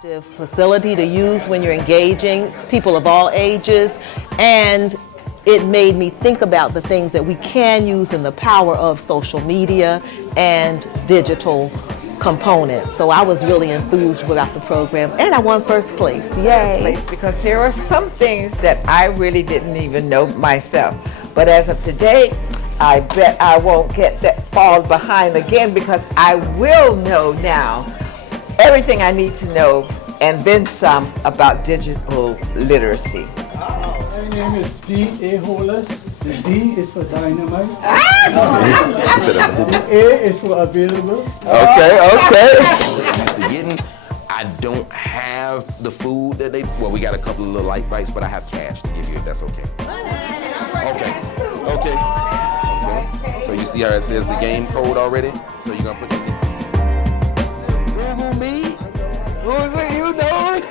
interactive facility to use when you're engaging people of all ages, and it made me think about the things that we can use in the power of social media and digital components. So I was really enthused about the program, and I won first place. Yay! Because there are some things that I really didn't even know myself. But as of today, I bet I won't get that fall behind again, because I will know now everything I need to know and then some about digital literacy. My name is D.A. Hollis. The D is for dynamite. The A is for available. Getting, I don't have the food that well, we got a couple of little light bites, but I have cash to give you if that's okay. Okay. So you see how it says the game code already? So you're gonna put the Google me? Google you know it?